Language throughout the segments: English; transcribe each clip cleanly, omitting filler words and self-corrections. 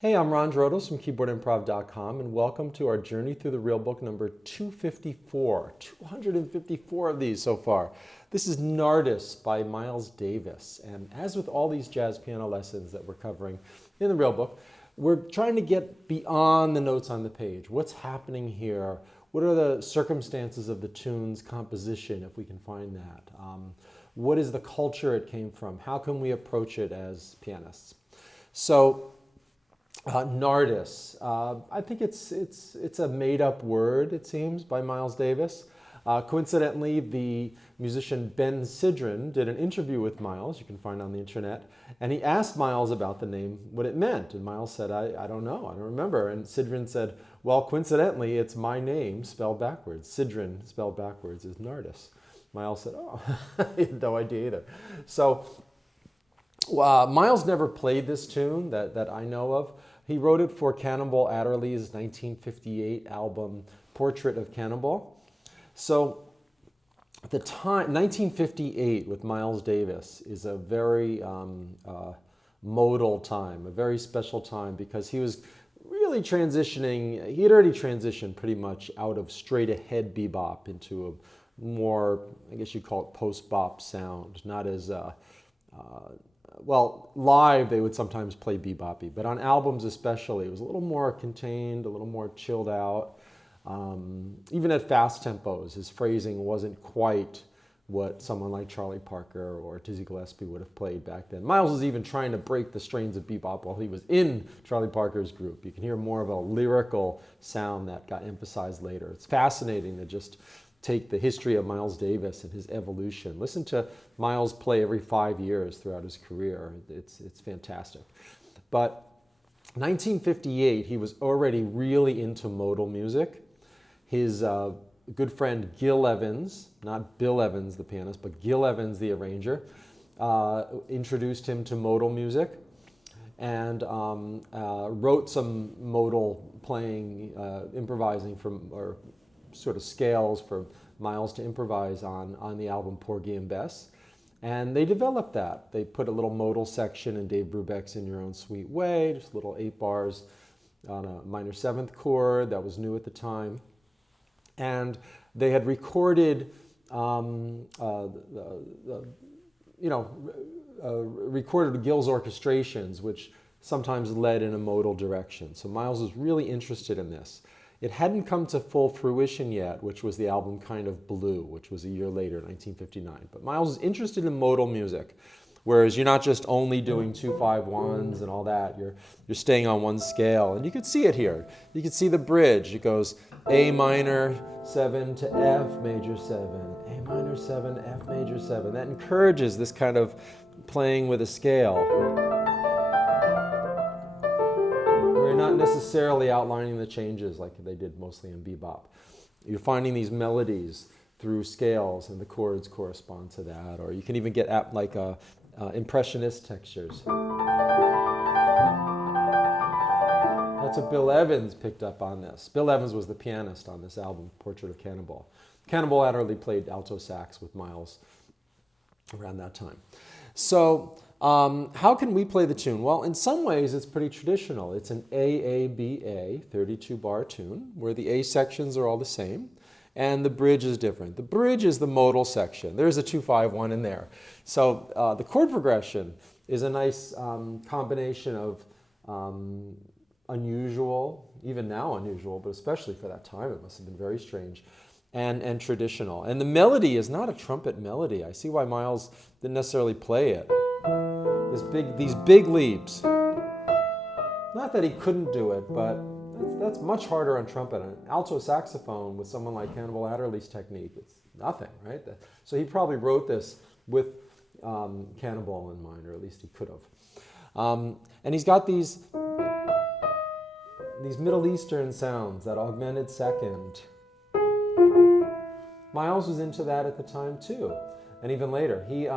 Hey, I'm Ron Drotos from keyboardimprov.com, and welcome to our journey through the real book number 254. 254 of these so far. This is Nardis by Miles Davis, and as with all these jazz piano lessons that we're covering in the real book, we're trying to get beyond the notes on the page. What's happening here? What are the circumstances of the tune's composition, if we can find that? What is the culture it came from? How can we approach it as pianists? So, Nardis. I think it's a made-up word, it seems, by Miles Davis. Coincidentally, the musician Ben Sidran did an interview with Miles, you can find on the internet, and he asked Miles about the name, what it meant. And Miles said, I don't know, I don't remember. And Sidran said, well, coincidentally, it's my name spelled backwards. Sidran spelled backwards is Nardis. Miles said, oh, I had no idea either. So Miles never played this tune that I know of. He wrote it for Cannonball Adderley's 1958 album, Portrait of Cannonball. So the time, 1958 with Miles Davis is a very modal time, a very special time, because he was really transitioning, he had already transitioned pretty much out of straight ahead bebop into a more, I guess you'd call it post-bop sound, not as well, live they would sometimes play bebop-y, but on albums especially, it was a little more contained, a little more chilled out. Even at fast tempos, his phrasing wasn't quite what someone like Charlie Parker or Dizzy Gillespie would have played back then. Miles was even trying to break the strains of bebop while he was in Charlie Parker's group. You can hear more of a lyrical sound that got emphasized later. It's fascinating to just take the history of Miles Davis and his evolution. Listen to Miles play every 5 years throughout his career. It's fantastic. But 1958, he was already really into modal music. His good friend Gil Evans, not Bill Evans, the pianist, but Gil Evans, the arranger, introduced him to modal music and wrote some modal playing, improvising or sort of scales for Miles to improvise on the album Porgy and Bess. And they developed that. They put a little modal section in Dave Brubeck's In Your Own Sweet Way, just little 8 bars on a minor 7th chord that was new at the time. And they had recorded, recorded Gil's orchestrations, which sometimes led in a modal direction. So Miles was really interested in this. It hadn't come to full fruition yet, which was the album Kind of Blue, which was a year later, 1959. But Miles is interested in modal music, whereas you're not just only doing 2-5-1s and all that. You're staying on one scale, and you could see it here. You could see the bridge. It goes A minor 7 to F major 7, A minor 7, F major 7. That encourages this kind of playing with a scale. We're not necessarily outlining the changes like they did mostly in bebop. You're finding these melodies through scales, and the chords correspond to that. Or you can even get like impressionist textures. That's what Bill Evans picked up on this. Bill Evans was the pianist on this album, Portrait of Cannonball. Cannonball Adderley played alto sax with Miles around that time. So how can we play the tune? Well, in some ways, it's pretty traditional. It's an AABA, 32-bar tune, where the A sections are all the same, and the bridge is different. The bridge is the modal section. There's a 2-5-1 in there. So the chord progression is a nice combination of unusual, even now unusual, but especially for that time, it must have been very strange, and traditional. And the melody is not a trumpet melody. I see why Miles didn't necessarily play it. These big leaps. Not that he couldn't do it, but that's much harder on trumpet. An alto saxophone with someone like Cannonball Adderley's technique, it's nothing, right? So he probably wrote this with Cannonball in mind, or at least he could have. And he's got these Middle Eastern sounds, that augmented second. Miles was into that at the time too, and even later. He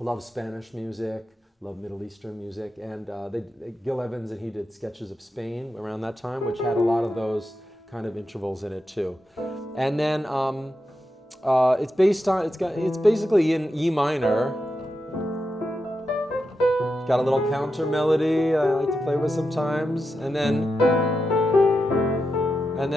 loved Spanish music, loved Middle Eastern music, and Gil Evans and he did sketches of Spain around that time, which had a lot of those kind of intervals in it too. And then it's basically in E minor, Got a little counter melody I like to play with sometimes, and then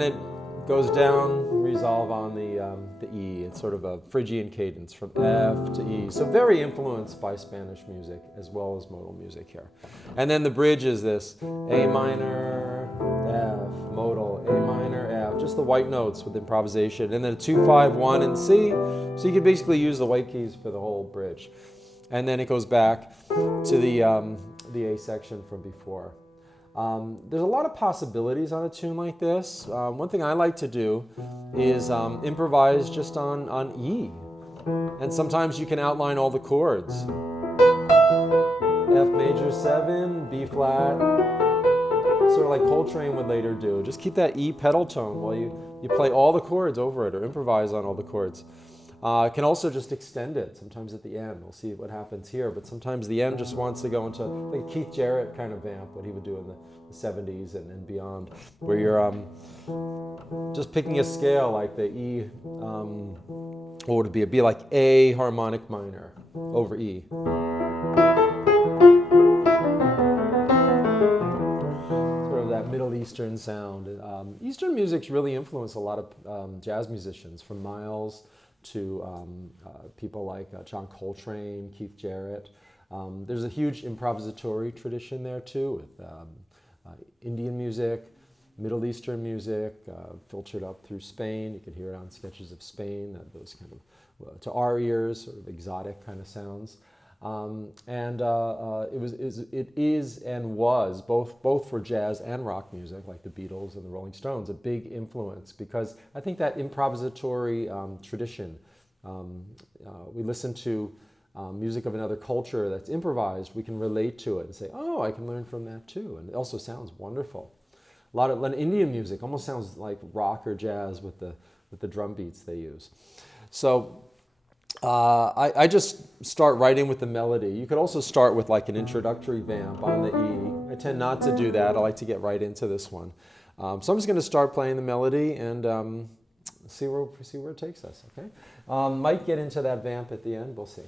it goes down, resolve on the E. It's sort of a Phrygian cadence from F to E. So very influenced by Spanish music as well as modal music here. And then the bridge is this A minor, F, modal, A minor, F, just the white notes with improvisation. And then a 2, 5, 1, and C. So you can basically use the white keys for the whole bridge. And then it goes back to the A section from before. There's a lot of possibilities on a tune like this. One thing I like to do is improvise just on E. And sometimes you can outline all the chords. F major 7, B flat, sort of like Coltrane would later do. Just keep that E pedal tone while you play all the chords over it or improvise on all the chords. Can also just extend it sometimes at the end. We'll see what happens here, but sometimes the end just wants to go into like a Keith Jarrett kind of vamp, what he would do in the 70s and beyond, where you're just picking a scale like the E, what would it be? It'd be like A harmonic minor over E. Sort of that Middle Eastern sound. Eastern music's really influenced a lot of jazz musicians, from Miles to people like John Coltrane, Keith Jarrett. There's a huge improvisatory tradition there too, with Indian music, Middle Eastern music, filtered up through Spain. You can hear it on Sketches of Spain, those kind of, to our ears, sort of exotic kind of sounds. It is and was, both for jazz and rock music, like the Beatles and the Rolling Stones, a big influence, because I think that improvisatory tradition, we listen to music of another culture that's improvised, we can relate to it and say, oh, I can learn from that too. And it also sounds wonderful. A lot of Indian music almost sounds like rock or jazz with the drum beats they use. So I just start right in with the melody. You could also start with like an introductory vamp on the E. I tend not to do that. I like to get right into this one. So I'm just going to start playing the melody and see where it takes us. Okay, might get into that vamp at the end. We'll see.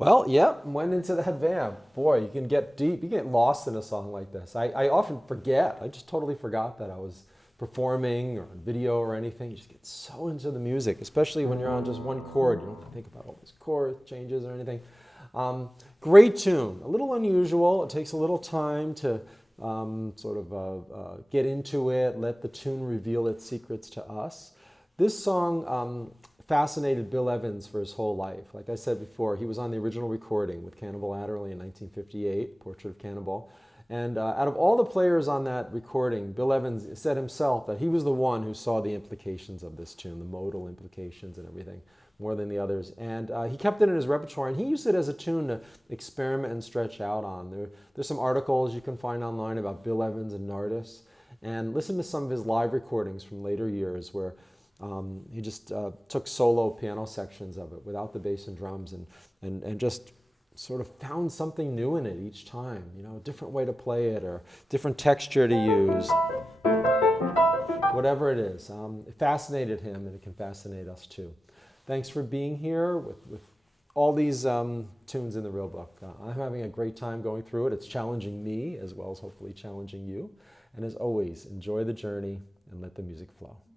Well, yep, went into that vamp. Boy, you can get deep, you get lost in a song like this. I often forget, I just totally forgot that I was performing or on video or anything. You just get so into the music, especially when you're on just one chord. You don't have to think about all these chord changes or anything. Great tune, a little unusual. It takes a little time to get into it, let the tune reveal its secrets to us. This song fascinated Bill Evans for his whole life. Like I said before, he was on the original recording with Cannonball Adderley in 1958, Portrait of Cannonball. And out of all the players on that recording, Bill Evans said himself that he was the one who saw the implications of this tune, the modal implications and everything, more than the others. And he kept it in his repertoire, and he used it as a tune to experiment and stretch out on. There's some articles you can find online about Bill Evans and Nardis, and listen to some of his live recordings from later years where he just took solo piano sections of it without the bass and drums and just sort of found something new in it each time, you know, a different way to play it or different texture to use. Whatever it is, it fascinated him, and it can fascinate us too. Thanks for being here with all these tunes in the Real Book. I'm having a great time going through it. It's challenging me as well as hopefully challenging you. And as always, enjoy the journey and let the music flow.